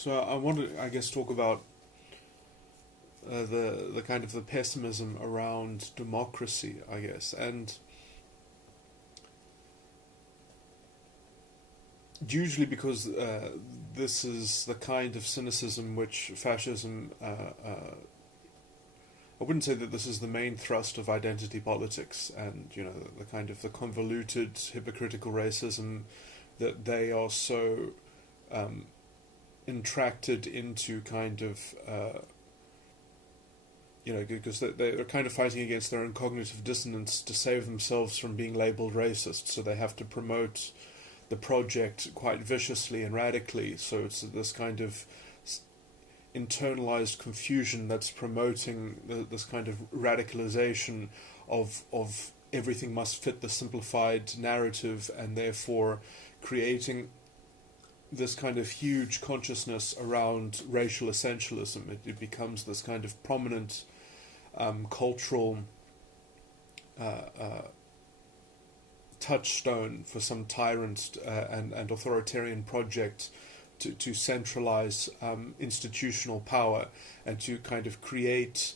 So I want to, I guess, talk about the kind of the pessimism around democracy, I guess, and usually because this is the kind of cynicism which fascism. I wouldn't say that this is the main thrust of identity politics, and the kind of the convoluted, hypocritical racism that they are so entracted into, kind of. Because they're kind of fighting against their own cognitive dissonance to save themselves from being labelled racist, so they have to promote the project quite viciously and radically. So it's this kind of internalized confusion that's promoting this kind of radicalization of everything must fit the simplified narrative, and therefore creating this kind of huge consciousness around racial essentialism. It becomes this kind of prominent cultural touchstone for some tyrant and authoritarian project to centralize institutional power and to kind of create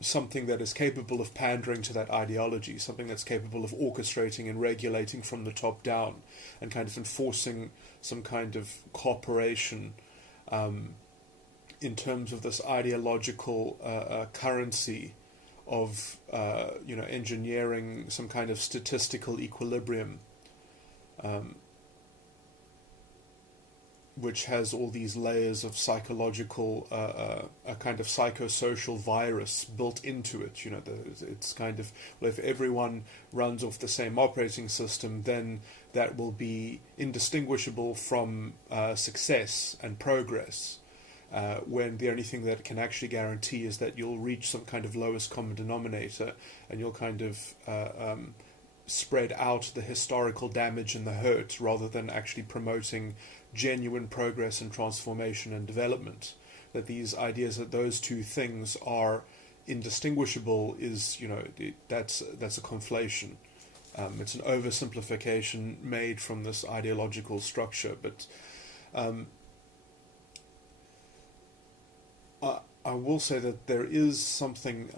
something that is capable of pandering to that ideology, something that's capable of orchestrating and regulating from the top down, and kind of enforcing some kind of cooperation in terms of this ideological currency of engineering some kind of statistical equilibrium, which has all these layers of psychological, a kind of psychosocial virus built into it. It's kind of, well, if everyone runs off the same operating system, then that will be indistinguishable from success and progress. When the only thing that can actually guarantee is that you'll reach some kind of lowest common denominator, and you'll kind of spread out the historical damage and the hurt, rather than actually promoting genuine progress and transformation and development. That these ideas that those two things are indistinguishable is, that's a conflation. It's an oversimplification made from this ideological structure. But I will say that there is something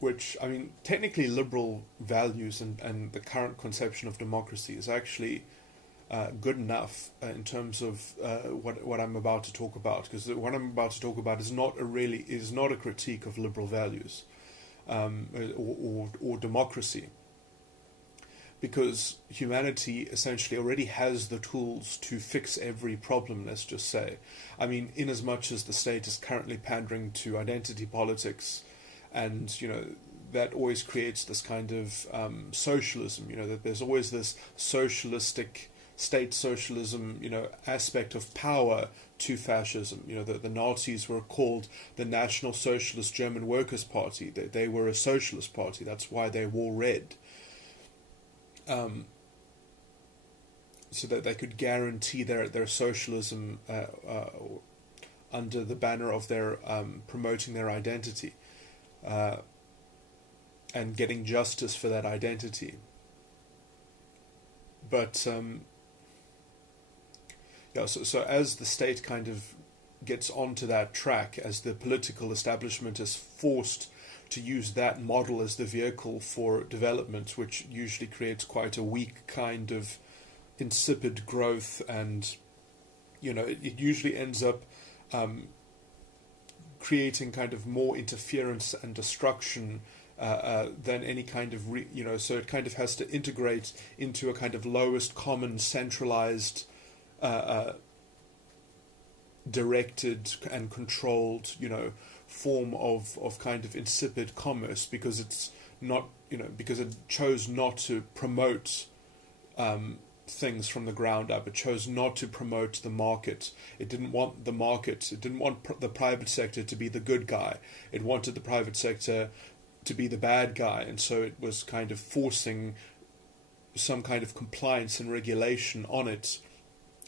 which, I mean, technically liberal values and the current conception of democracy is actually good enough in terms of what I'm about to talk about, because what I'm about to talk about is not a critique of liberal values or democracy, because humanity essentially already has the tools to fix every problem, let's just say. I mean, in as much as the state is currently pandering to identity politics, and that always creates this kind of socialism, that there's always this socialistic state socialism, aspect of power to fascism. The Nazis were called the National Socialist German Workers' Party. They were a socialist party. That's why they wore red. So that they could guarantee their socialism under the banner of their promoting their identity and getting justice for that identity. But so as the state kind of gets onto that track, as the political establishment is forced to use that model as the vehicle for development, which usually creates quite a weak kind of insipid growth, and it usually ends up creating kind of more interference and destruction than any kind of so it kind of has to integrate into a kind of lowest common centralized directed and controlled form of kind of insipid commerce, because it's not because it chose not to promote things from the ground up. It chose not to promote the market. It didn't want the market. It didn't want the private sector to be the good guy. It wanted the private sector to be the bad guy, and so it was kind of forcing some kind of compliance and regulation on it,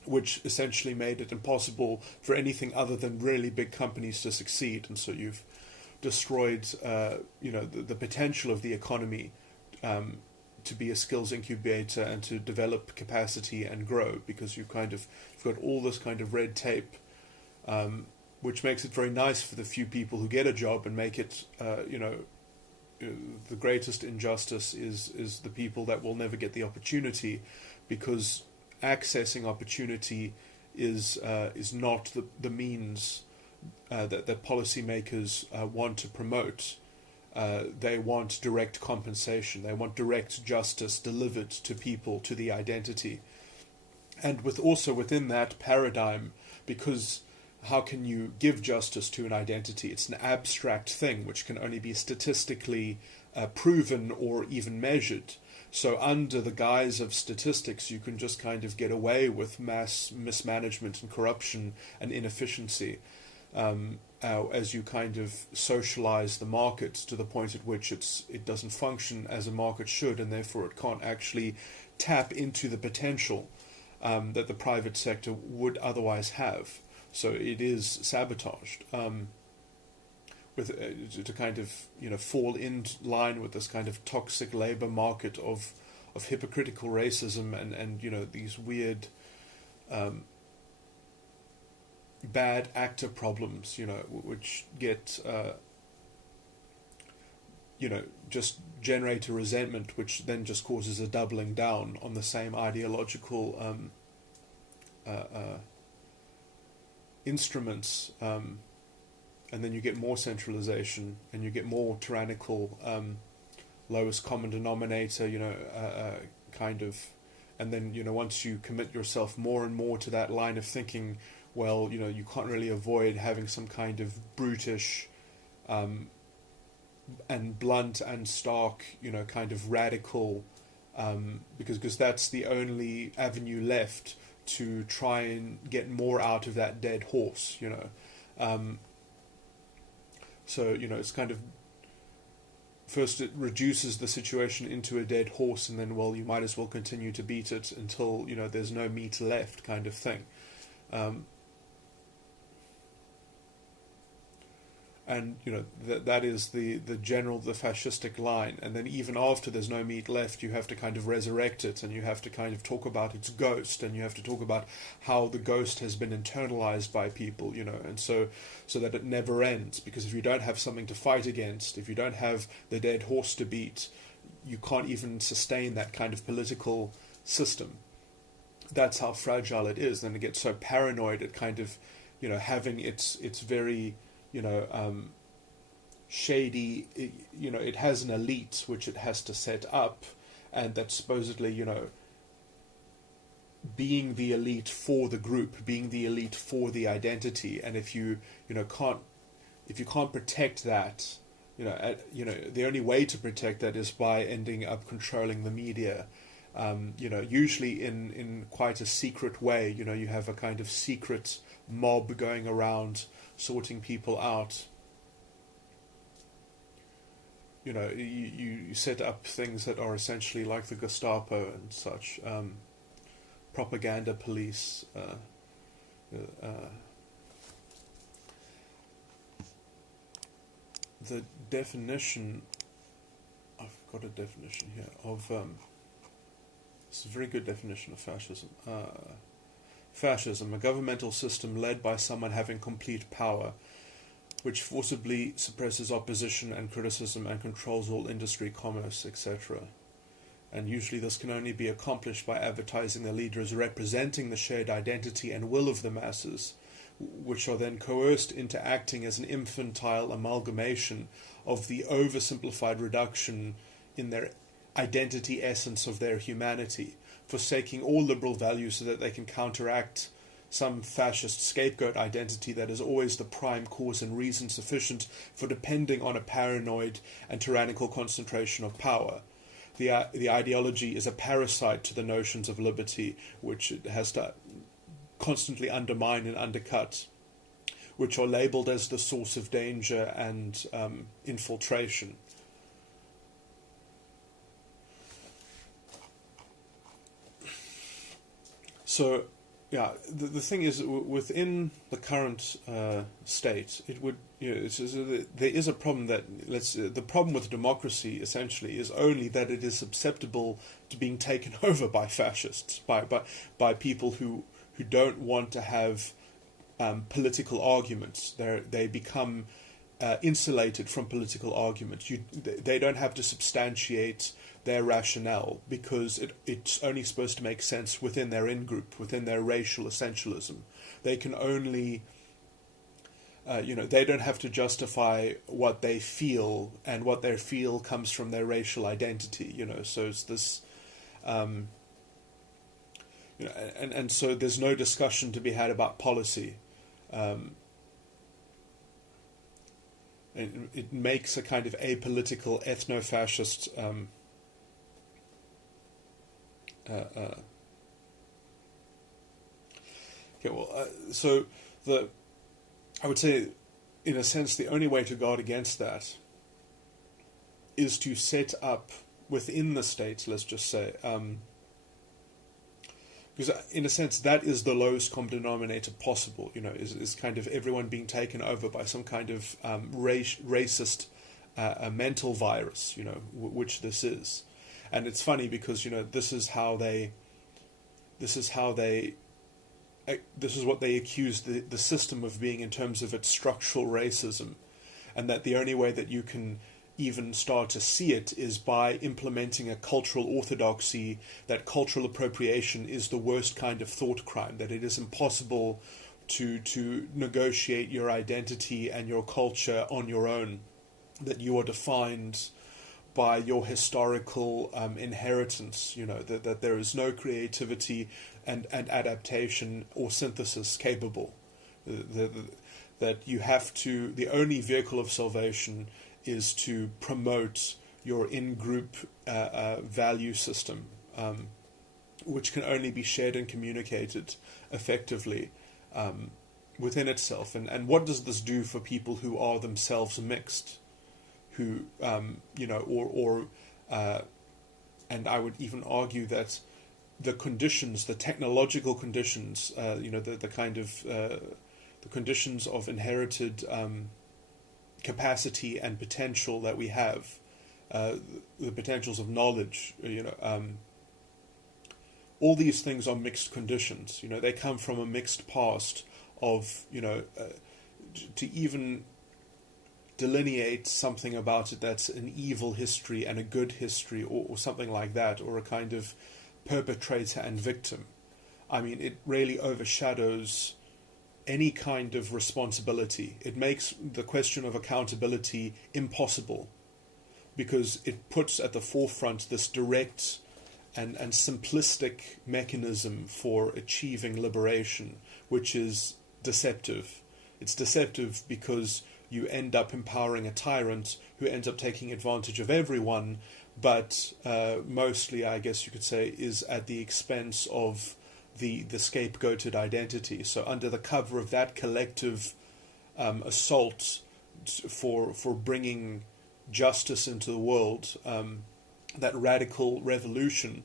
which essentially made it impossible for anything other than really big companies to succeed. And so you've destroyed the potential of the economy to to be a skills incubator and to develop capacity and grow, because you've got all this kind of red tape, which makes it very nice for the few people who get a job, and make it, the greatest injustice is the people that will never get the opportunity, because accessing opportunity is not the means that policymakers want to promote. They want direct compensation. They want direct justice delivered to people, to the identity. And also within that paradigm, because how can you give justice to an identity? It's an abstract thing which can only be statistically proven or even measured. So under the guise of statistics, you can just kind of get away with mass mismanagement and corruption and inefficiency, as you kind of socialize the market to the point at which it doesn't function as a market should, and therefore it can't actually tap into the potential that the private sector would otherwise have. So it is sabotaged, to kind of fall in line with this kind of toxic labor market of hypocritical racism and these weird bad actor problems, which get just generate a resentment, which then just causes a doubling down on the same ideological instruments, and then you get more centralization, and you get more tyrannical lowest common denominator, and then once you commit yourself more and more to that line of thinking, well, you can't really avoid having some kind of brutish and blunt and stark, kind of radical, because that's the only avenue left to try and get more out of that dead horse, so, it's kind of, first it reduces the situation into a dead horse, and then, well, you might as well continue to beat it until, there's no meat left, kind of thing. And that is the fascistic line. And then even after there's no meat left, you have to kind of resurrect it, and you have to kind of talk about its ghost, and you have to talk about how the ghost has been internalized by people, and so that it never ends. Because if you don't have something to fight against, if you don't have the dead horse to beat, you can't even sustain that kind of political system. That's how fragile it is. Then it gets so paranoid at kind of, having its very shady, it has an elite which it has to set up, and that supposedly, being the elite for the group, being the elite for the identity, and if you can't protect that, the only way to protect that is by ending up controlling the media, usually in quite a secret way. You have a kind of secret mob going around sorting people out. You set up things that are essentially like the Gestapo and such, propaganda police. The definition, I've got a definition here of, it's a very good definition of fascism. Fascism, a governmental system led by someone having complete power, which forcibly suppresses opposition and criticism and controls all industry, commerce, etc. And usually this can only be accomplished by advertising the leader as representing the shared identity and will of the masses, which are then coerced into acting as an infantile amalgamation of the oversimplified reduction in their identity essence of their humanity, forsaking all liberal values so that they can counteract some fascist scapegoat identity that is always the prime cause and reason sufficient for depending on a paranoid and tyrannical concentration of power. The ideology is a parasite to the notions of liberty, which it has to constantly undermine and undercut, which are labelled as the source of danger and infiltration. So, yeah, the thing is, within the current state, it would, there is a problem that, the problem with democracy essentially is only that it is susceptible to being taken over by fascists, by people who don't want to have political arguments. They become insulated from political argument. They don't have to substantiate their rationale because it's only supposed to make sense within their in-group, within their racial essentialism. They can only, they don't have to justify what they feel, and what they feel comes from their racial identity, so it's this, and so there's no discussion to be had about policy. It makes a kind of apolitical ethno-fascist so I would say, in a sense, the only way to guard against that is to set up within the state, let's just say, because in a sense that is the lowest common denominator possible, is kind of everyone being taken over by some kind of racist mental virus, which this is. And it's funny because this is what they accuse the system of being in terms of its structural racism, and that the only way that you can even start to see it is by implementing a cultural orthodoxy, that cultural appropriation is the worst kind of thought crime, that it is impossible to negotiate your identity and your culture on your own, that you are defined by your historical inheritance, that there is no creativity and adaptation or synthesis capable, that you have to, the only vehicle of salvation is to promote your in-group value system, which can only be shared and communicated effectively within itself. And what does this do for people who are themselves mixed, who, and I would even argue that the conditions, the technological conditions, the kind of, the conditions of inherited capacity and potential that we have, the potentials of knowledge, all these things are mixed conditions. They come from a mixed past of, to even delineate something about it that's an evil history and a good history, or something like that, or a kind of perpetrator and victim. I mean, it really overshadows any kind of responsibility. It makes the question of accountability impossible, because it puts at the forefront this direct and simplistic mechanism for achieving liberation, which is deceptive. It's deceptive because you end up empowering a tyrant who ends up taking advantage of everyone, but mostly, I guess you could say, is at the expense of the scapegoated identity. So under the cover of that collective assault for bringing justice into the world, that radical revolution,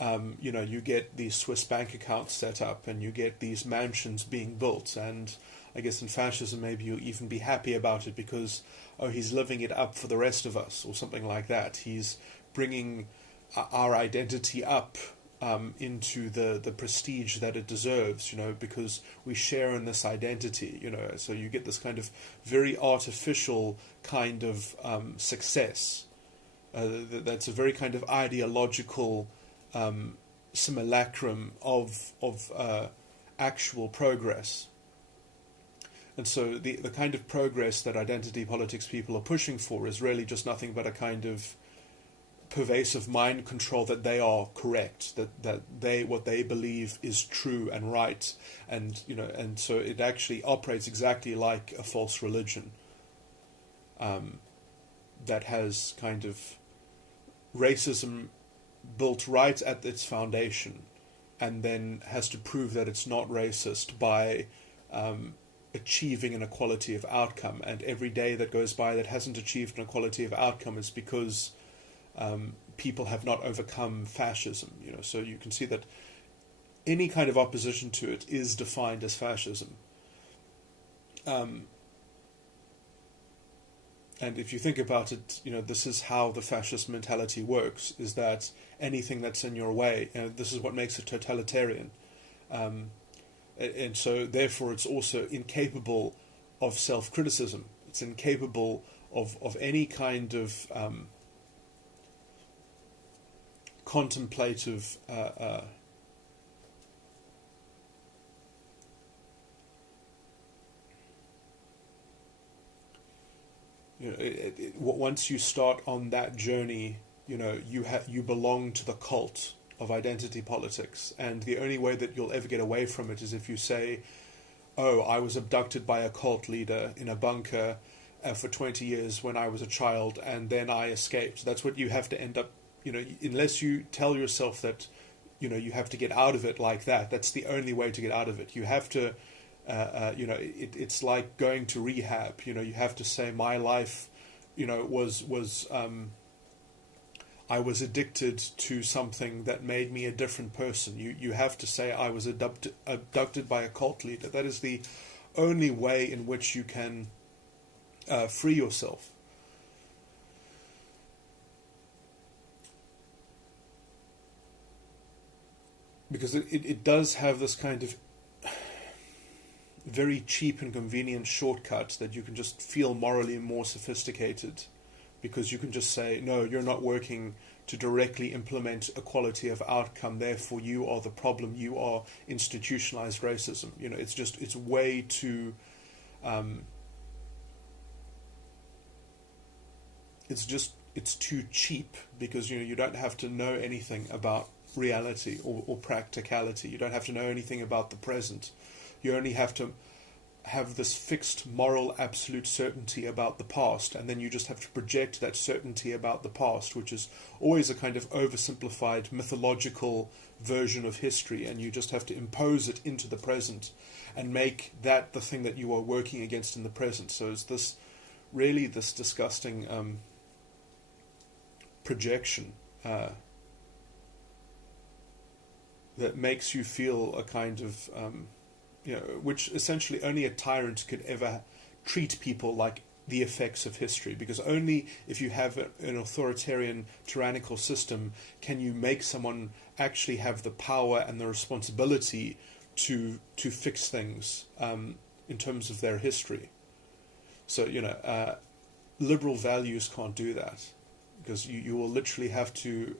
you get these Swiss bank accounts set up, and you get these mansions being built, and I guess in fascism maybe you'll even be happy about it because, oh, he's living it up for the rest of us, or something like that. He's bringing our identity up into the prestige that it deserves, because we share in this identity, so you get this kind of very artificial kind of success. That's a very kind of ideological simulacrum of actual progress. And so the kind of progress that identity politics people are pushing for is really just nothing but a kind of pervasive mind control that they are correct, that they, what they believe is true and right, and and so it actually operates exactly like a false religion that has kind of racism built right at its foundation, and then has to prove that it's not racist by achieving an equality of outcome. And every day that goes by that hasn't achieved an equality of outcome is because people have not overcome fascism. So you can see that any kind of opposition to it is defined as fascism. And if you think about it, this is how the fascist mentality works, is that anything that's in your way, this is what makes it totalitarian. And so therefore it's also incapable of self-criticism. It's incapable of any kind of contemplative once you start on that journey, you belong to the cult of identity politics, and the only way that you'll ever get away from it is if you say, oh, I was abducted by a cult leader in a bunker for 20 years when I was a child, and then I escaped. That's what you have to end up, unless you tell yourself that, you have to get out of it like that. That's the only way to get out of it. You have to, it's like going to rehab. You have to say, my life, was I was addicted to something that made me a different person. You have to say, I was abducted by a cult leader. That is the only way in which you can free yourself. Because it does have this kind of very cheap and convenient shortcut that you can just feel morally more sophisticated, because you can just say, no, you're not working to directly implement equality of outcome, therefore you are the problem, you are institutionalized racism. It's way too it's too cheap, because you don't have to know anything about reality or practicality. You don't have to know anything about the present. You only have to have this fixed moral absolute certainty about the past, and then you just have to project that certainty about the past, which is always a kind of oversimplified mythological version of history, and you just have to impose it into the present and make that the thing that you are working against in the present. So it's this disgusting projection that makes you feel a kind of which essentially only a tyrant could ever treat people like the effects of history, because only if you have an authoritarian tyrannical system can you make someone actually have the power and the responsibility to fix things in terms of their history. So liberal values can't do that, because you will literally have to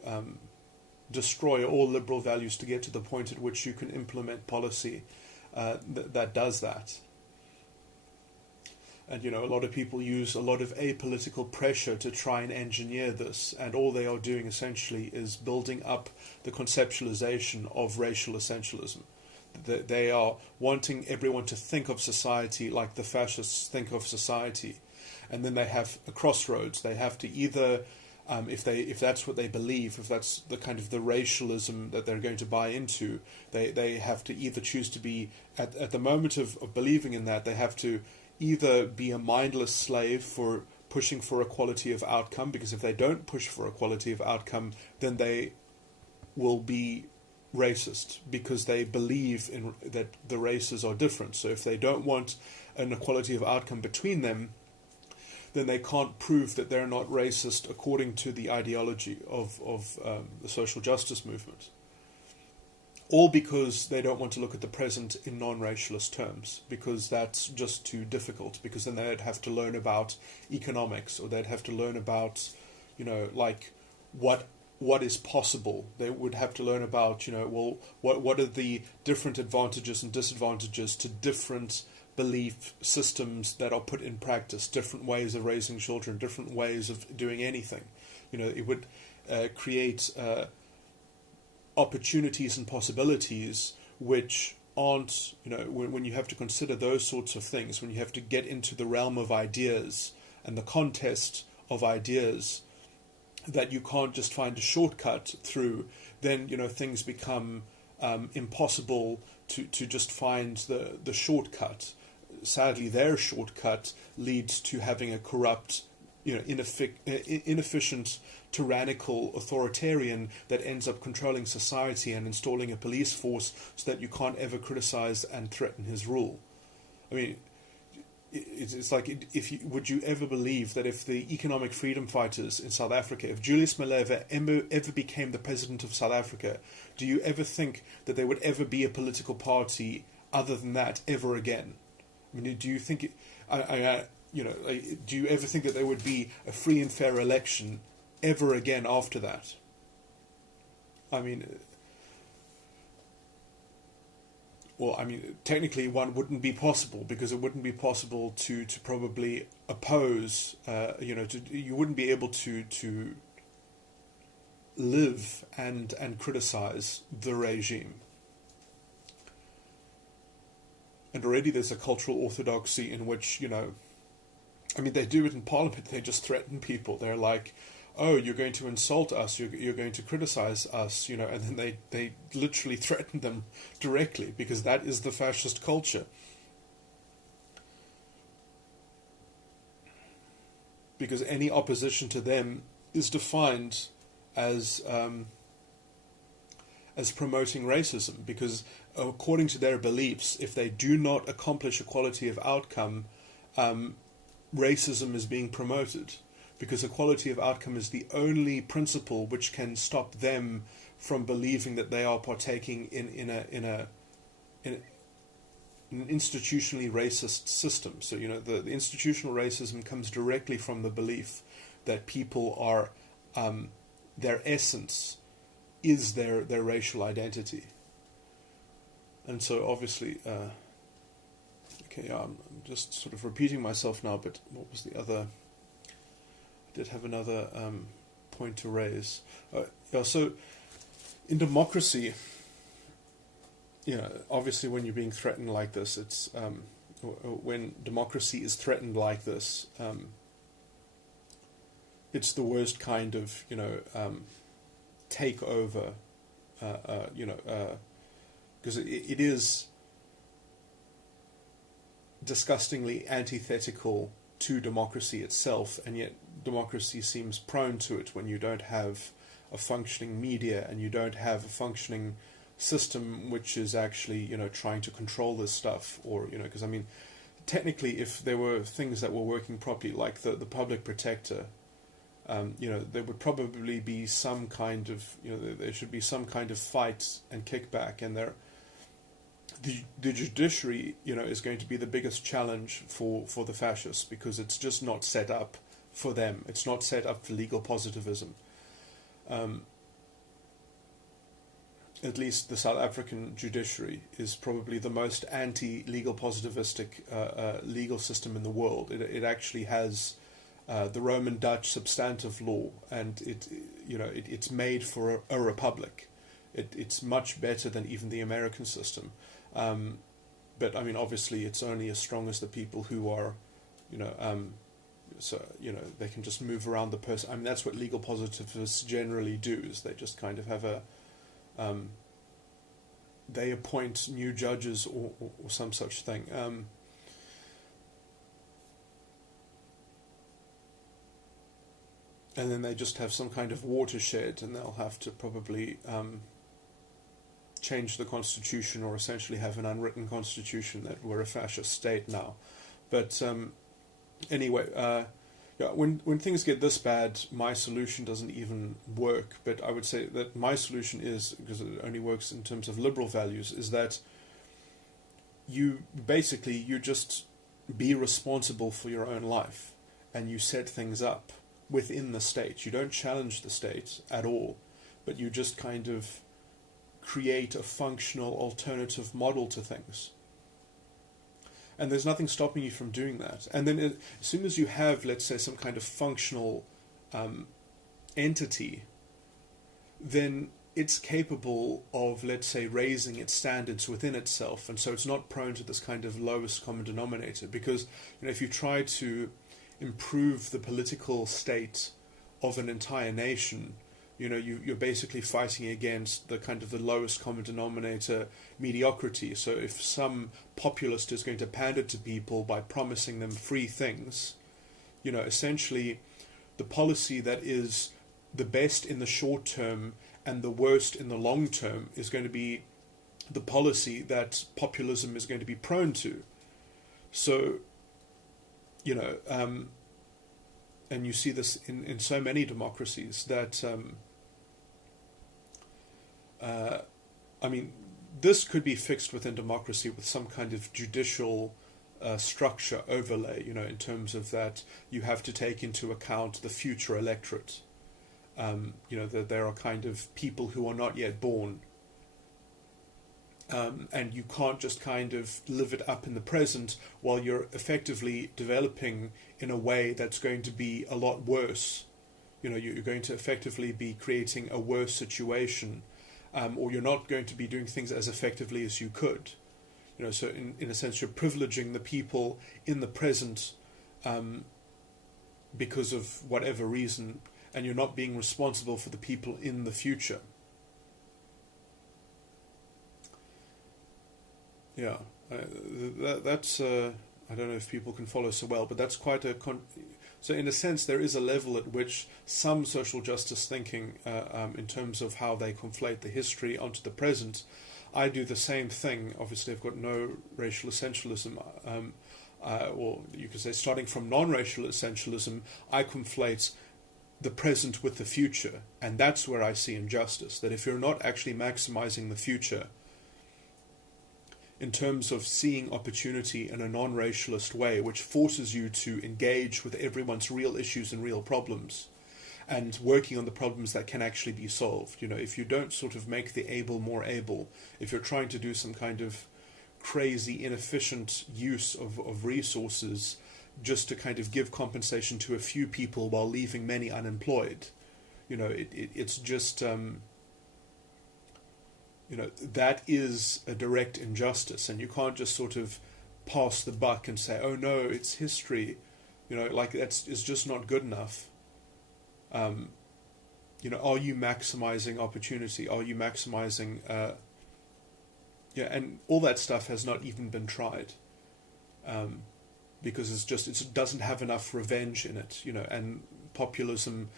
destroy all liberal values to get to the point at which you can implement policy that does that. And a lot of people use a lot of apolitical pressure to try and engineer this, and all they are doing essentially is building up the conceptualization of racial essentialism. They are wanting everyone to think of society like the fascists think of society, and then they have a crossroads. They have to either if that's what they believe, if that's the kind of the racialism that they're going to buy into, they have to either choose to be, at the moment of believing in that, they have to either be a mindless slave for pushing for equality of outcome, because if they don't push for equality of outcome, then they will be racist, because they believe in that the races are different. So if they don't want an equality of outcome between them, then they can't prove that they're not racist according to the ideology of the social justice movement. All because they don't want to look at the present in non-racialist terms, because that's just too difficult, because then they'd have to learn about economics, or they'd have to learn about, what is possible. They would have to learn about, what are the different advantages and disadvantages to different belief systems that are put in practice, different ways of raising children, different ways of doing anything. It would create opportunities and possibilities which aren't, when you have to consider those sorts of things, when you have to get into the realm of ideas and the contest of ideas that you can't just find a shortcut through, then, things become impossible to just find the shortcut. Sadly, their shortcut leads to having a corrupt inefficient, tyrannical authoritarian that ends up controlling society and installing a police force so that you can't ever criticize and threaten his rule. I mean, it's like, would you ever believe that if the economic freedom fighters in South Africa, if Julius Malema ever became the president of South Africa, do you ever think that there would ever be a political party other than that ever again? I mean, do you think do you ever think that there would be a free and fair election ever again after that? I mean, technically one wouldn't be possible, because it wouldn't be possible to probably oppose, you wouldn't be able to live and criticize the regime. And already there's a cultural orthodoxy in which, they do it in Parliament. They just threaten people. They're like, oh, you're going to insult us, you're going to criticize us, and then they literally threaten them directly, because that is the fascist culture. Because any opposition to them is defined as promoting racism, because according to their beliefs, if they do not accomplish equality of outcome, racism is being promoted, because equality of outcome is the only principle which can stop them from believing that they are partaking in an institutionally racist system. So, the institutional racism comes directly from the belief that people are, their essence is their racial identity. And so obviously, I'm just sort of repeating myself now, but what was the other? I did have another point to raise. So in democracy, obviously when you're being threatened like this, it's when democracy is threatened like this, it's the worst kind of takeover, because it is disgustingly antithetical to democracy itself, and yet democracy seems prone to it when you don't have a functioning media and you don't have a functioning system which is actually trying to control this stuff, or because technically if there were things that were working properly, like the public protector, there would probably be some kind of there should be some kind of fight and kickback, and the judiciary is going to be the biggest challenge for the fascists, because it's just not set up for them. It's not set up for legal positivism. At least the South African judiciary is probably the most anti-legal positivistic legal system in the world. It actually has the Roman Dutch substantive law, and it's made for a republic. It's much better than even the American system. But obviously it's only as strong as the people who are, they can just move around the person. That's what legal positivists generally do, is they just kind of have they appoint new judges or some such thing. And then they just have some kind of watershed, and they'll have to probably change the constitution, or essentially have an unwritten constitution that we're a fascist state now. But anyway, when things get this bad, my solution doesn't even work. But I would say that my solution is, because it only works in terms of liberal values, is that you just be responsible for your own life, and you set things up within the state. You don't challenge the state at all, but you just kind of create a functional alternative model to things. And there's nothing stopping you from doing that. And then as soon as you have, let's say, some kind of functional entity, then it's capable of, let's say, raising its standards within itself. And so it's not prone to this kind of lowest common denominator. Because if you try to improve the political state of an entire nation, you're basically fighting against the kind of the lowest common denominator mediocrity. So if some populist is going to pander to people by promising them free things, essentially the policy that is the best in the short term and the worst in the long term is going to be the policy that populism is going to be prone to. So, and you see this in so many democracies that, this could be fixed within democracy with some kind of judicial structure overlay, in terms of that you have to take into account the future electorate. That there are kind of people who are not yet born. And you can't just kind of live it up in the present while you're effectively developing in a way that's going to be a lot worse. You're going to effectively be creating a worse situation, or you're not going to be doing things as effectively as you could. So in a sense, you're privileging the people in the present because of whatever reason, and you're not being responsible for the people in the future. Yeah, that's, I don't know if people can follow so well, but that's quite a... So in a sense, there is a level at which some social justice thinking, in terms of how they conflate the history onto the present, I do the same thing. Obviously, I've got no racial essentialism, or you could say starting from non-racial essentialism, I conflate the present with the future, and that's where I see injustice, that if you're not actually maximizing the future, in terms of seeing opportunity in a non-racialist way, which forces you to engage with everyone's real issues and real problems, and working on the problems that can actually be solved. If you don't sort of make the able more able, if you're trying to do some kind of crazy, inefficient use of resources just to kind of give compensation to a few people while leaving many unemployed, it's just... that is a direct injustice, and you can't just sort of pass the buck and say, oh no, it's history, it's just not good enough. Are you maximizing opportunity? Are you maximizing, and all that stuff has not even been tried, because it doesn't have enough revenge in it, and populism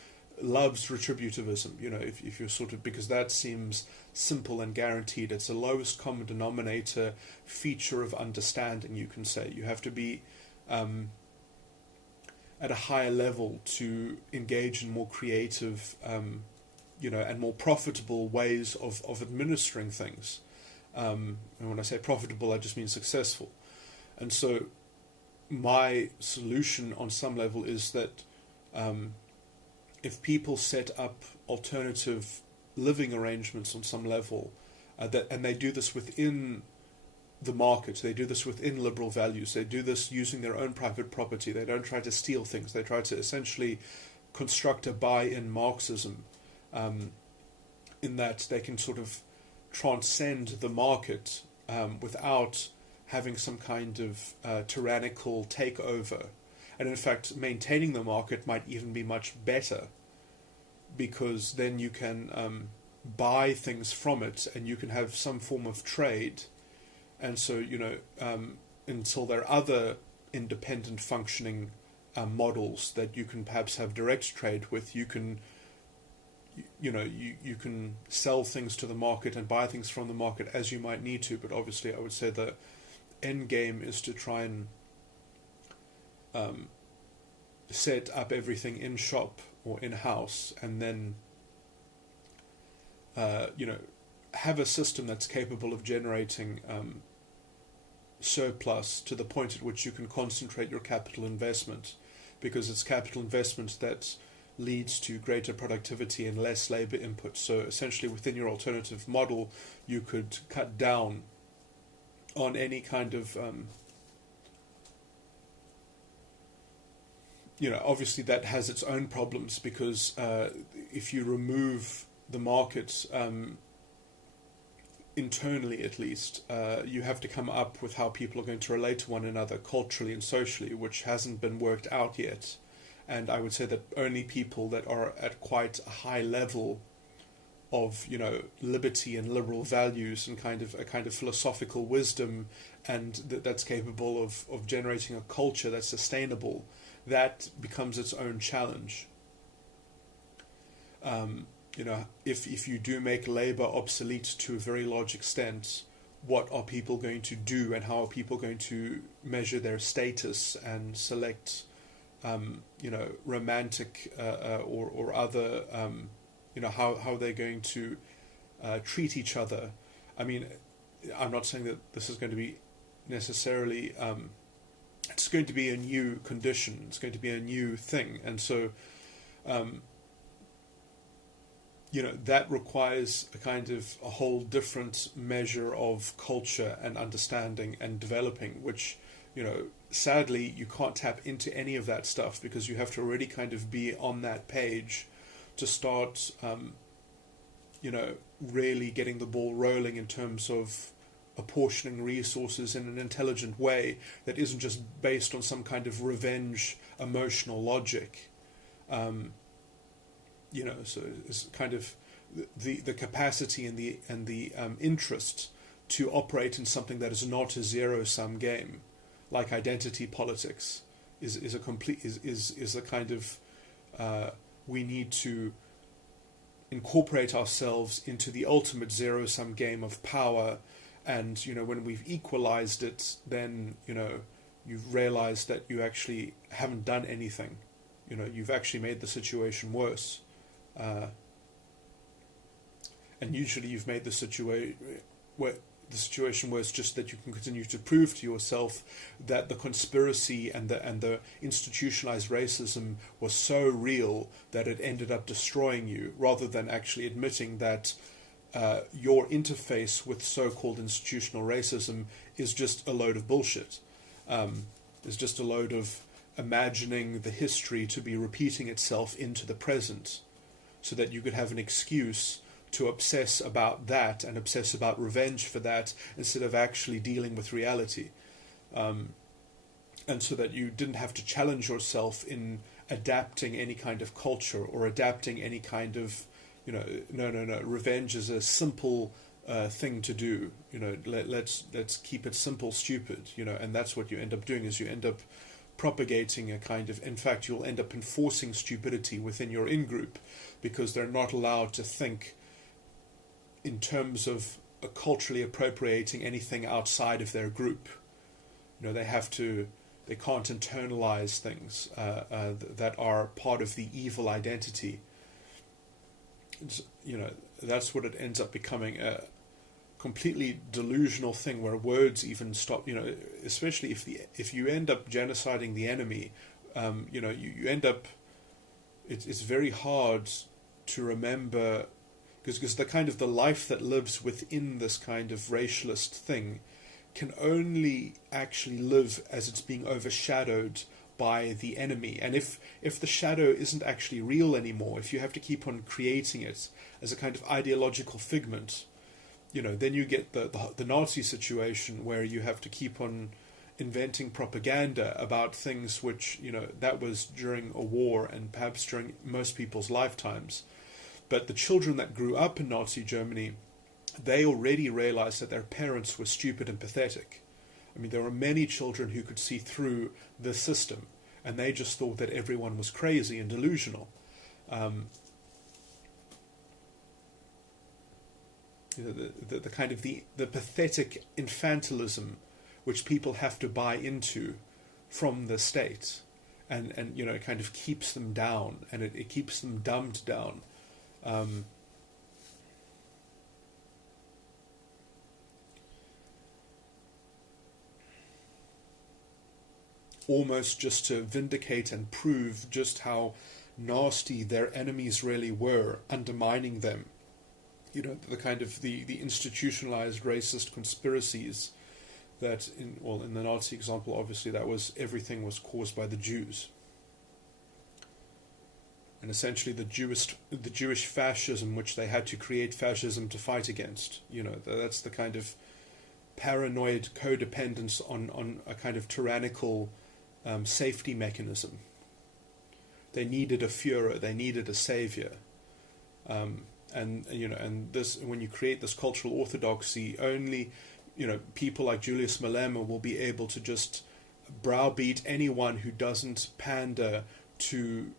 loves retributivism, if you're sort of, because that seems simple and guaranteed. It's the lowest common denominator feature of understanding, you can say. You have to be at a higher level to engage in more creative, and more profitable ways of administering things. And when I say profitable, I just mean successful. And so my solution on some level is that if people set up alternative living arrangements on some level, and they do this within the market, they do this within liberal values, they do this using their own private property, they don't try to steal things, they try to essentially construct a buy-in Marxism, in that they can sort of transcend the market without having some kind of tyrannical takeover. And in fact, maintaining the market might even be much better, because then you can buy things from it, and you can have some form of trade. And so, until there are other independent functioning models that you can perhaps have direct trade with, you can sell things to the market and buy things from the market as you might need to. But obviously, I would say the end game is to try and set up everything in shop or in house, and then have a system that's capable of generating surplus to the point at which you can concentrate your capital investment, because it's capital investment that leads to greater productivity and less labor input. So essentially, within your alternative model, you could cut down on any kind of obviously that has its own problems, because if you remove the market internally, at least, you have to come up with how people are going to relate to one another culturally and socially, which hasn't been worked out yet. And I would say that only people that are at quite a high level of liberty and liberal values and a kind of philosophical wisdom, and that's capable of generating a culture that's sustainable, that becomes its own challenge. if you do make labor obsolete to a very large extent, what are people going to do, and how are people going to measure their status and select, romantic or other, how they're going to treat each other. I mean, I'm not saying that this is going to be necessarily, it's going to be a new condition, it's going to be a new thing, and so, that requires a whole different measure of culture and understanding and developing, which, sadly, you can't tap into any of that stuff, because you have to already kind of be on that page to start, really getting the ball rolling in terms of apportioning resources in an intelligent way that isn't just based on some kind of revenge emotional logic. So it's kind of the capacity and the interest to operate in something that is not a zero-sum game, like identity politics, is a kind of we need to incorporate ourselves into the ultimate zero-sum game of power, and when we've equalized it, then you've realized that you actually haven't done anything. You've actually made the situation worse. And usually you've made the situation worse just that you can continue to prove to yourself that the conspiracy and the institutionalized racism was so real that it ended up destroying you, rather than actually admitting that your interface with so-called institutional racism is just a load of bullshit. Is just a load of imagining the history to be repeating itself into the present, so that you could have an excuse to obsess about that and obsess about revenge for that, instead of actually dealing with reality. And so that you didn't have to challenge yourself in adapting any kind of culture or adapting any kind of, no, revenge is a simple thing to do. Let's keep it simple, stupid, and that's what you end up doing, is you end up propagating a kind of, in fact, you'll end up enforcing stupidity within your in-group, because they're not allowed to think in terms of culturally appropriating anything outside of their group. They can't internalize things that are part of the evil identity. That's what it ends up becoming, a completely delusional thing where words even stop, especially if you end up genociding the enemy, you end up, it's very hard to remember, because the kind of the life that lives within this kind of racialist thing can only actually live as it's being overshadowed by the enemy. And if the shadow isn't actually real anymore, if you have to keep on creating it as a kind of ideological figment, then you get the Nazi situation, where you have to keep on inventing propaganda about things which, that was during a war and perhaps during most people's lifetimes. But the children that grew up in Nazi Germany, they already realized that their parents were stupid and pathetic. I mean, there were many children who could see through the system, and they just thought that everyone was crazy and delusional. The kind of the pathetic infantilism which people have to buy into from the state, and it kind of keeps them down, and it keeps them dumbed down. Almost just to vindicate and prove just how nasty their enemies really were, undermining them. The kind of the institutionalized racist conspiracies that in the Nazi example, obviously everything was caused by the Jews. And essentially the Jewish fascism, which they had to create fascism to fight against. That's the kind of paranoid codependence on a kind of tyrannical safety mechanism. They needed a Führer, they needed a savior. And this, when you create this cultural orthodoxy, only people like Julius Malema will be able to just browbeat anyone who doesn't pander to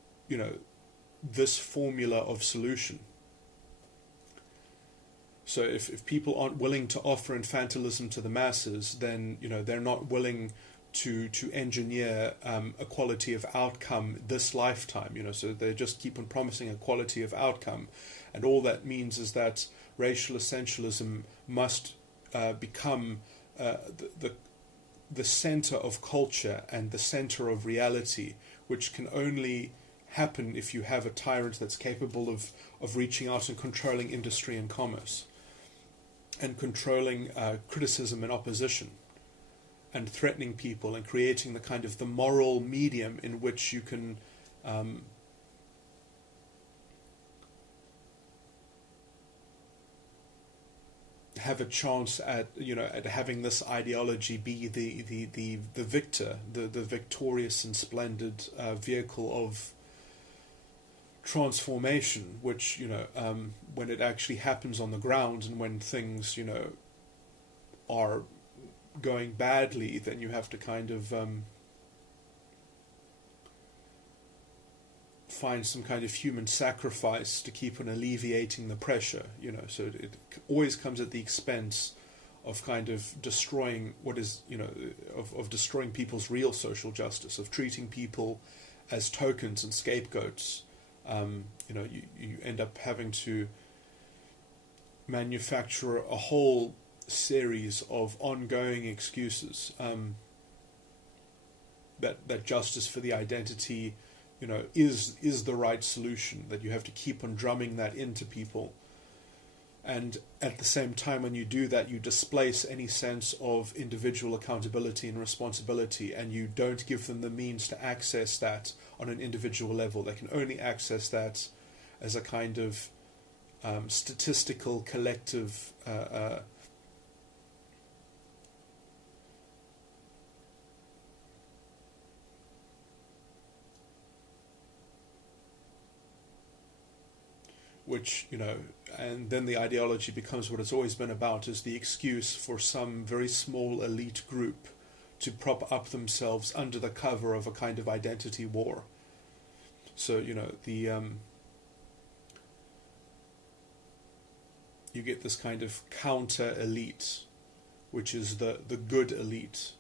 this formula of solution. So if people aren't willing to offer infantilism to the masses, then they're not willing to engineer a quality of outcome this lifetime. So they just keep on promising a quality of outcome, and all that means is that racial essentialism must become the center of culture and the center of reality, which can only happen if you have a tyrant that's capable of reaching out and controlling industry and commerce, and controlling criticism and opposition, and threatening people, and creating the kind of the moral medium in which you can have a chance at having this ideology be the victor, the victorious and splendid vehicle of transformation, which when it actually happens on the ground, and when things are going badly, then you have to kind of find some kind of human sacrifice to keep on alleviating the pressure, so it always comes at the expense of kind of destroying what is, of destroying people's real social justice, of treating people as tokens and scapegoats. You end up having to manufacture a whole series of ongoing excuses that justice for the identity is the right solution, that you have to keep on drumming that into people. And at the same time, when you do that, you displace any sense of individual accountability and responsibility, and you don't give them the means to access that on an individual level. They can only access that as a kind of statistical collective which, and then the ideology becomes what it's always been about, is the excuse for some very small elite group to prop up themselves under the cover of a kind of identity war. So, you get this kind of counter elite, which is the good elite,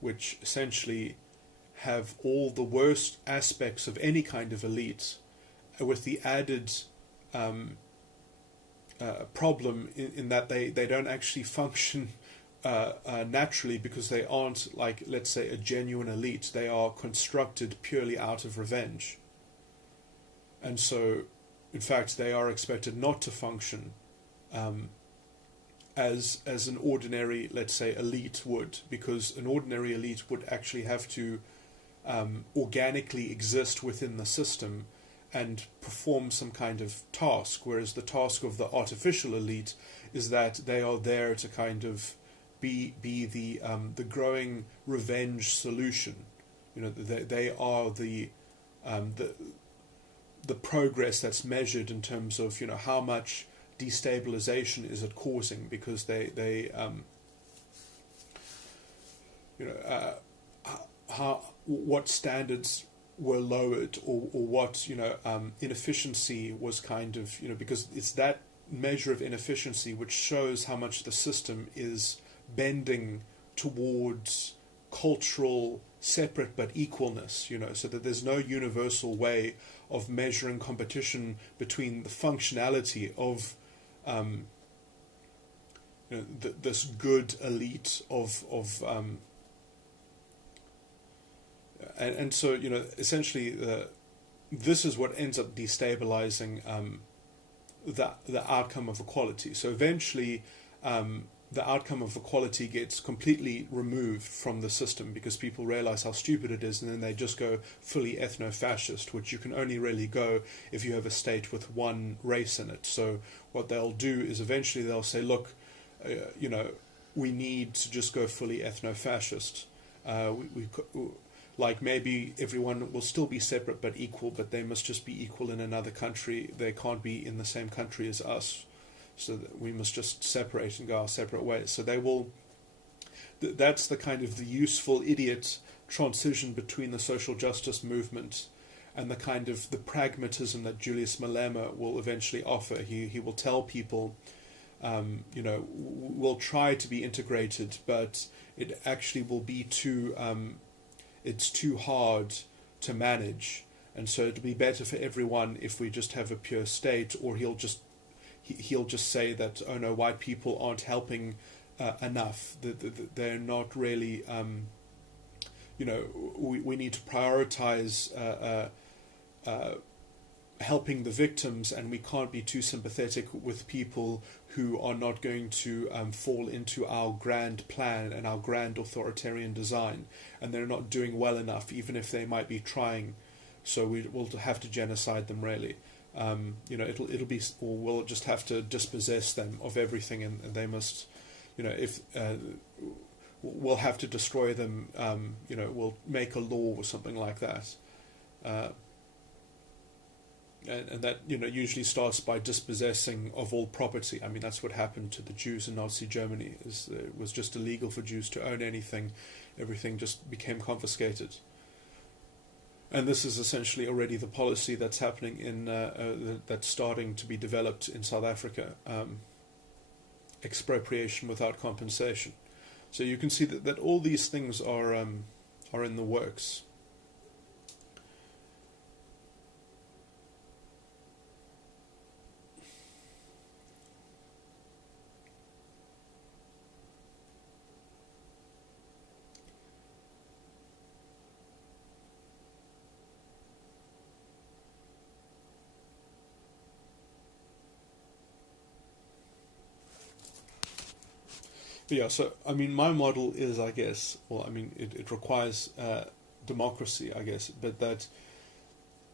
which essentially have all the worst aspects of any kind of elite, with the added problem in that they don't actually function naturally, because they aren't, like, let's say, a genuine elite. They are constructed purely out of revenge. And so, in fact, they are expected not to function as an ordinary, let's say, elite would, because an ordinary elite would actually have to organically exist within the system and perform some kind of task, whereas the task of the artificial elite is that they are there to kind of be the growing revenge solution. They are the progress that's measured in terms of how much destabilization is it causing, because they what standards were lowered, or what inefficiency was kind of, because it's that measure of inefficiency which shows how much the system is bending towards cultural separate but equalness, so that there's no universal way of measuring competition between the functionality of this good elite of and so essentially this is what ends up destabilizing the outcome of equality. So eventually the outcome of equality gets completely removed from the system, because people realize how stupid it is, and then they just go fully ethno-fascist, which you can only really go if you have a state with one race in it. So what they'll do is eventually they'll say, look, we need to just go fully ethno-fascist. Like, maybe everyone will still be separate but equal, but they must just be equal in another country. They can't be in the same country as us. So that we must just separate and go our separate ways. So they will. That's the kind of the useful idiot transition between the social justice movement and the kind of the pragmatism that Julius Malema will eventually offer. He will tell people, we'll try to be integrated, but it actually will be it's too hard to manage, and so it'll be better for everyone if we just have a pure state. Or he'll just say that, oh no, white people aren't helping enough. They're not really. We need to prioritize helping the victims, and we can't be too sympathetic with people who are not going to fall into our grand plan and our grand authoritarian design, and they're not doing well enough, even if they might be trying. So we'll have to genocide them, really. It'll be, or we'll just have to dispossess them of everything, and they must, we'll have to destroy them. We'll make a law or something like that. And that usually starts by dispossessing of all property. I mean, that's what happened to the Jews in Nazi Germany. It was just illegal for Jews to own anything. Everything just became confiscated. And this is essentially already the policy that's happening that's starting to be developed in South Africa. Expropriation without compensation. So you can see that all these things are in the works. But yeah, so I mean, my model is, I guess, it requires democracy, I guess, but that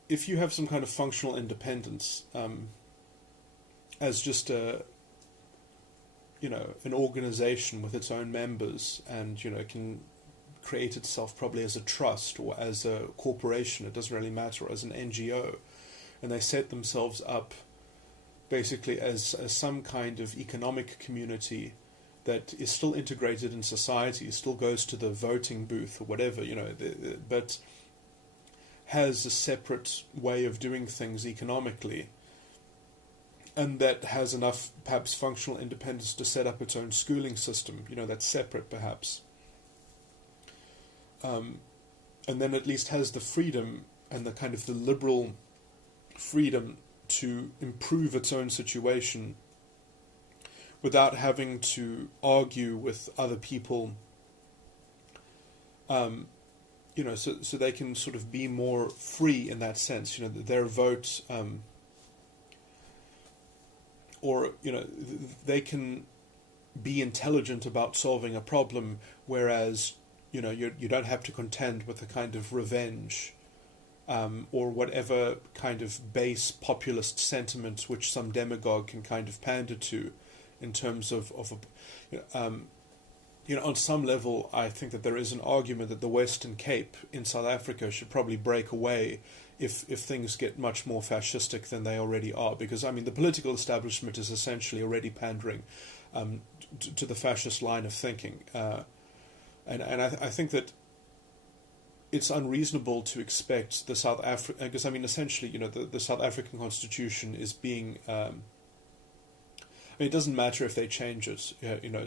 if you have some kind of functional independence, as just an organization with its own members, and can create itself probably as a trust or as a corporation, it doesn't really matter, or as an NGO, and they set themselves up basically as some kind of economic community that is still integrated in society, still goes to the voting booth or whatever, but has a separate way of doing things economically, and that has enough, perhaps, functional independence to set up its own schooling system, that's separate, perhaps. And then at least has the freedom and the kind of the liberal freedom to improve its own situation without having to argue with other people, so they can sort of be more free in that sense, their vote, or, they can be intelligent about solving a problem, whereas, you don't have to contend with a kind of revenge, or whatever kind of base populist sentiment which some demagogue can kind of pander to, in terms of on some level, I think that there is an argument that the Western Cape in South Africa should probably break away if things get much more fascistic than they already are, because the political establishment is essentially already pandering to the fascist line of thinking, and I think that it's unreasonable to expect the South African, because essentially the South African Constitution is being it doesn't matter if they change it,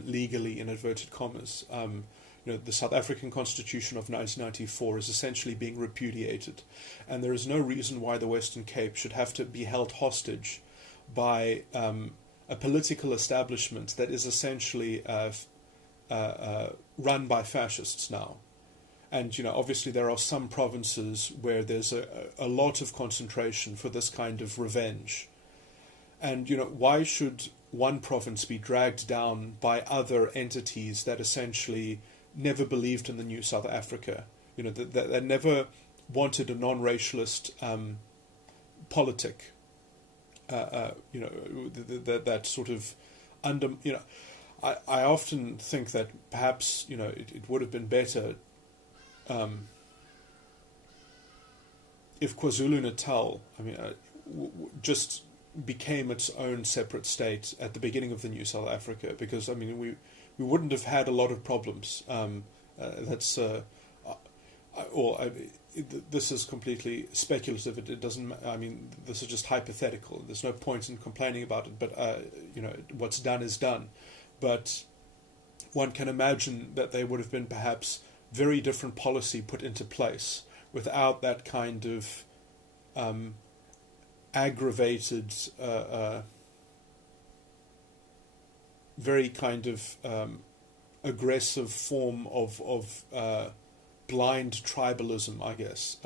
legally, in inverted commas. The South African Constitution of 1994 is essentially being repudiated, and there is no reason why the Western Cape should have to be held hostage by a political establishment that is essentially run by fascists now. And obviously there are some provinces where there's a lot of concentration for this kind of revenge. And why should one province be dragged down by other entities that essentially never believed in the new South Africa, that never wanted a non-racialist politic, that sort of under, I often think that perhaps, it would have been better if KwaZulu-Natal, just became its own separate state at the beginning of the new South Africa, because we wouldn't have had a lot of problems. this is completely speculative. It doesn't. I mean, this is just hypothetical. There's no point in complaining about it. But what's done is done. But one can imagine that there would have been perhaps very different policy put into place without that kind of aggravated, very kind of aggressive form of blind tribalism, I guess,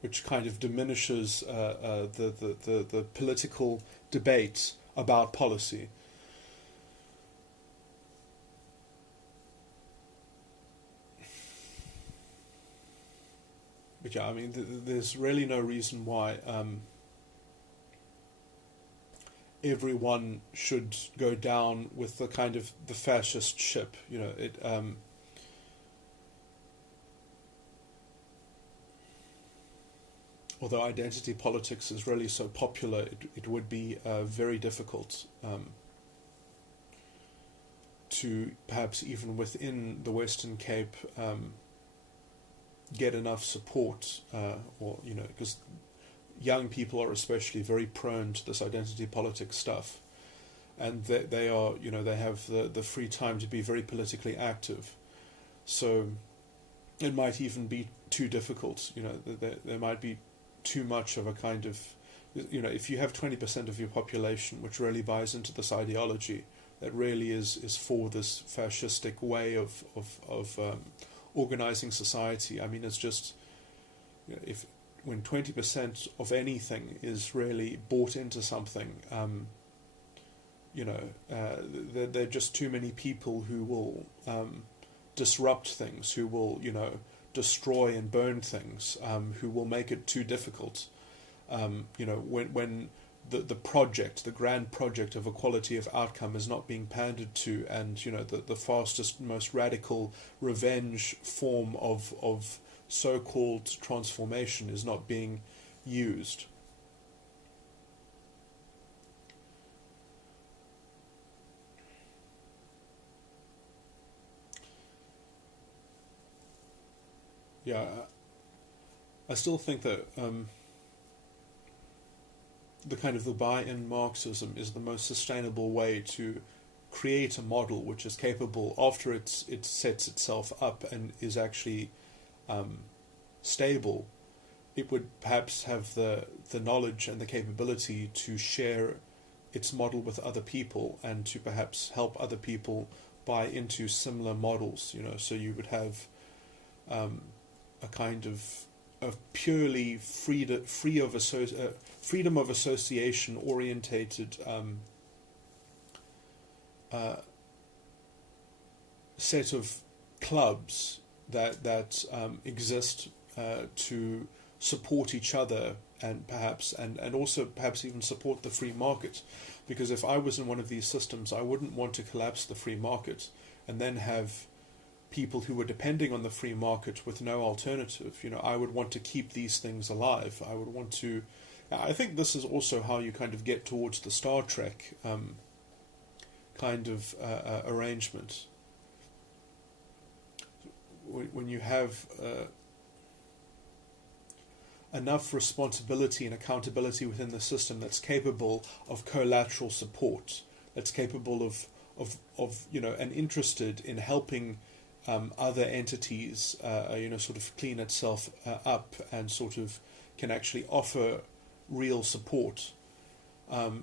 which kind of diminishes the political debate about policy. But yeah, I mean, there's really no reason why everyone should go down with the kind of the fascist ship. Although identity politics is really so popular, it would be very difficult to perhaps even within the Western Cape get enough support, because young people are especially very prone to this identity politics stuff, and they are, they have the free time to be very politically active, so it might even be too difficult. There might be too much of a kind of, if you have 20% of your population which really buys into this ideology, that really is for this fascistic way of organizing society. I mean, it's just, when 20% of anything is really bought into something, there are just too many people who will disrupt things, who will, destroy and burn things, who will make it too difficult. When the project, the grand project of equality of outcome is not being pandered to, and the fastest, most radical revenge form of so-called transformation is not being used. Yeah, I still think that the buy-in Marxism is the most sustainable way to create a model which is capable, after it sets itself up and is actually stable, it would perhaps have the knowledge and the capability to share its model with other people, and to perhaps help other people buy into similar models. So you would have a kind of purely freedom of association orientated set of clubs that exist to support each other, and perhaps and also perhaps even support the free market. Because if I was in one of these systems, I wouldn't want to collapse the free market and then have people who were depending on the free market with no alternative. I would want to keep these things alive. I would want to. I think this is also how you kind of get towards the Star Trek kind of arrangement. When you have enough responsibility and accountability within the system that's capable of collateral support, that's capable of and interested in helping other entities, sort of clean itself up, and sort of can actually offer real support,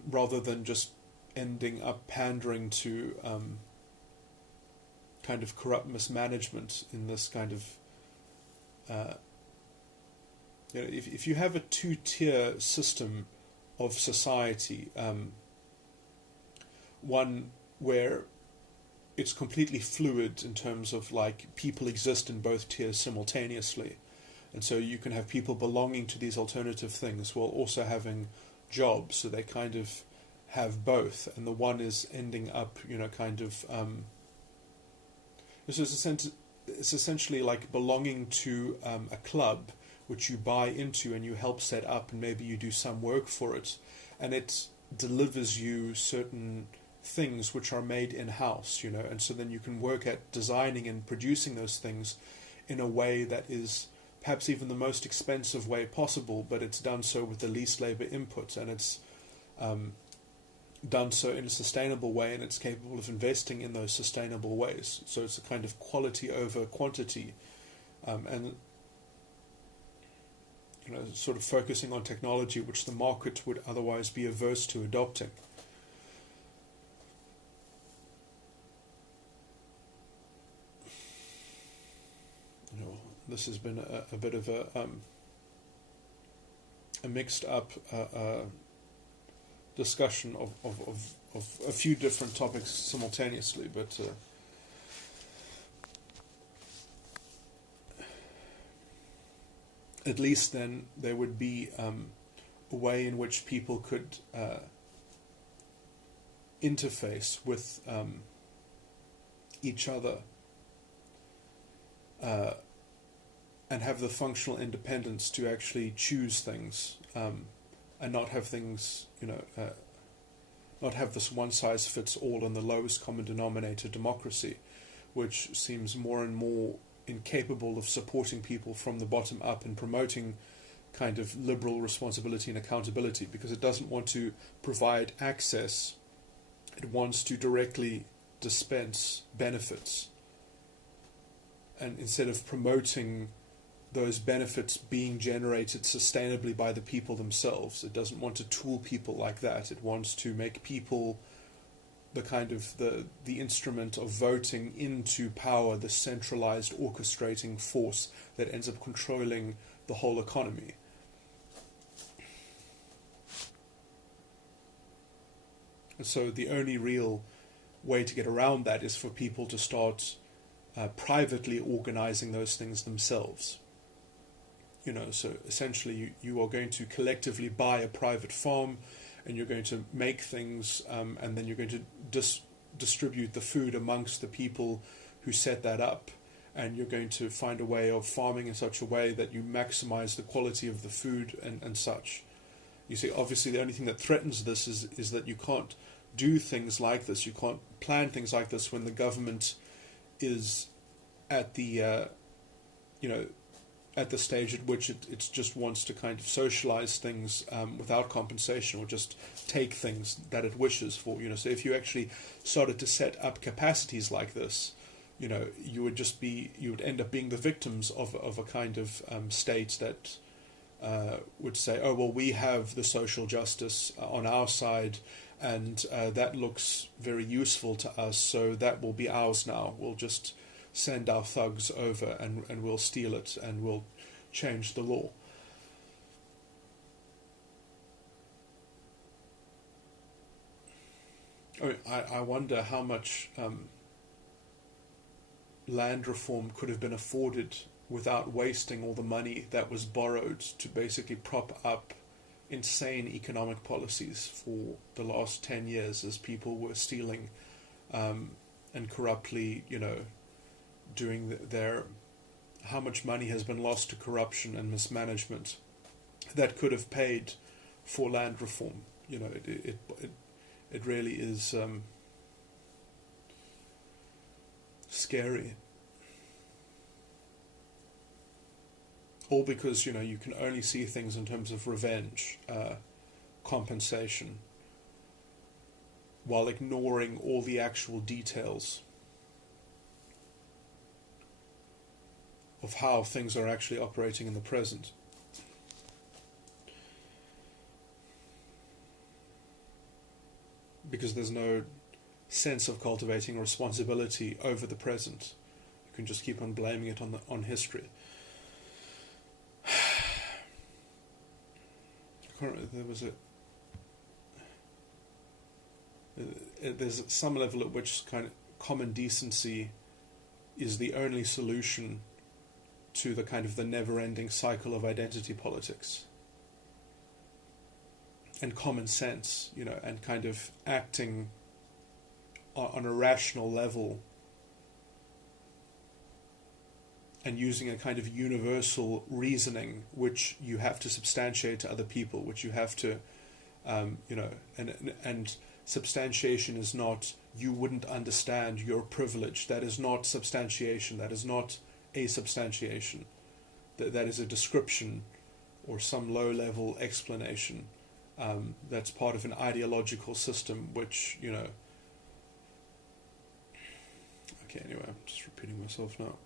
rather than just ending up pandering to kind of corrupt mismanagement in this kind of if you have a two-tier system of society, one where it's completely fluid in terms of like people exist in both tiers simultaneously, and so you can have people belonging to these alternative things while also having jobs, so they kind of have both, and the one is ending up kind of it's essentially like belonging to a club which you buy into and you help set up, and maybe you do some work for it, and it delivers you certain things which are made in-house, and so then you can work at designing and producing those things in a way that is perhaps even the most expensive way possible, but it's done so with the least labor input, and it's done so in a sustainable way, and it's capable of investing in those sustainable ways. So it's a kind of quality over quantity, and sort of focusing on technology which the market would otherwise be averse to adopting. This has been a bit of a mixed up discussion of a few different topics simultaneously, but at least then there would be a way in which people could interface with each other and have the functional independence to actually choose things, and not have things, not have this one-size-fits-all and the lowest common denominator democracy, which seems more and more incapable of supporting people from the bottom up and promoting kind of liberal responsibility and accountability, because it doesn't want to provide access, it wants to directly dispense benefits. And instead of promoting those benefits being generated sustainably by the people themselves, it doesn't want to tool people like that. It wants to make people the kind of the instrument of voting into power, the centralized orchestrating force that ends up controlling the whole economy. And so the only real way to get around that is for people to start privately organizing those things themselves. So essentially you are going to collectively buy a private farm, and you're going to make things, and then you're going to distribute the food amongst the people who set that up, and you're going to find a way of farming in such a way that you maximize the quality of the food and such. You see, obviously the only thing that threatens this is that you can't do things like this, you can't plan things like this when the government is at the at the stage at which it just wants to kind of socialize things without compensation, or just take things that it wishes for. So if you actually started to set up capacities like this, you would end up being the victims of a kind of state that would say, oh, well, we have the social justice on our side, and that looks very useful to us, so that will be ours now. We'll just send our thugs over and we'll steal it and we'll change the law. I wonder how much land reform could have been afforded without wasting all the money that was borrowed to basically prop up insane economic policies for the last 10 years, as people were stealing and corruptly, doing how much money has been lost to corruption and mismanagement that could have paid for land reform. It really is scary. All because, you can only see things in terms of revenge, compensation, while ignoring all the actual details of how things are actually operating in the present. Because there's no sense of cultivating responsibility over the present. You can just keep on blaming it on history. There's some level at which kind of common decency is the only solution to the kind of the never-ending cycle of identity politics, and common sense, and kind of acting on a rational level, and using a kind of universal reasoning which you have to substantiate to other people, which you have to, and substantiation is not, you wouldn't understand your privilege. That is not substantiation. That is not a substantiation. That is a description or some low-level explanation that's part of an ideological system which, you know... Okay, anyway, I'm just repeating myself now.